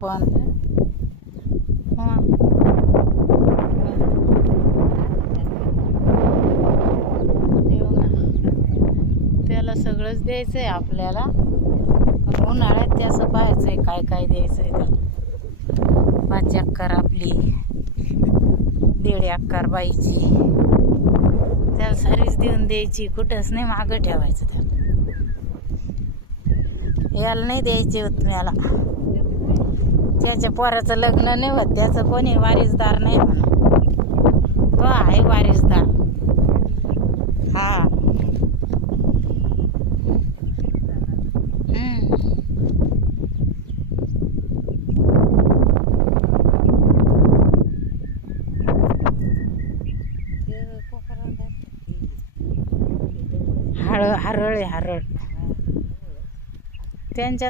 पण देऊ ना, त्याला सगळंच द्यायचंय आपल्याला. उन्हाळ्यात त्याचं पाहायचंय काय काय द्यायचंय त्याला. 5 एकर आपली, 1.5 एकर बाईची, त्याला सारीच देऊन द्यायची. कुठंच नाही मागं ठेवायचं त्याला. याला नाही द्यायचे होत मला. त्याच्या पोराचं लग्न नाही होत, त्याचं कोणी वारीसदार नाही म्हणा. तो आहे वारीसदार. हा. हरळ आहे, हरळ त्यांच्या